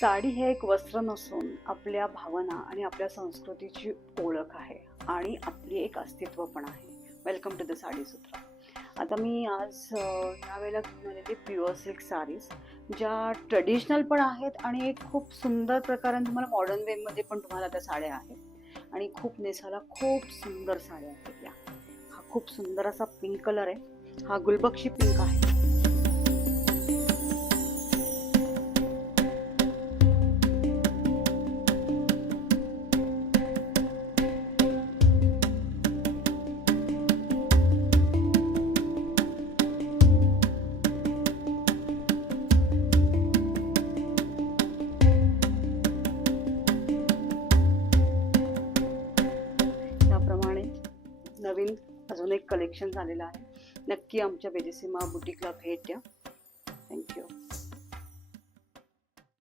साडी हे एक वस्त्र नसून आपल्या भावना आणि आपल्या संस्कृतीची ओळख आहे आणि आपली एक अस्तित्व पण आहे. वेलकम टू द साडी सूत्र. आता मी आज यावेळेला घेऊन आलेली प्युअर सिल्क साडीज, ज्या ट्रेडिशनल पण आहेत आणि एक खूप सुंदर प्रकारे तुम्हाला मॉडर्न वेमध्ये पण तुम्हाला त्या साड्या आहेत आणि खूप नेसायला खूप सुंदर साड्या आहेत. या हा खूप सुंदर असा पिंक कलर आहे. हा गुलबक्षी पिंक आहे. त्याप्रमाणे नवीन अजून एक कलेक्शन झालेलं आहे. नक्की आमच्या बेजिसीमा बुटीकला भेट द्या. थँक्यू.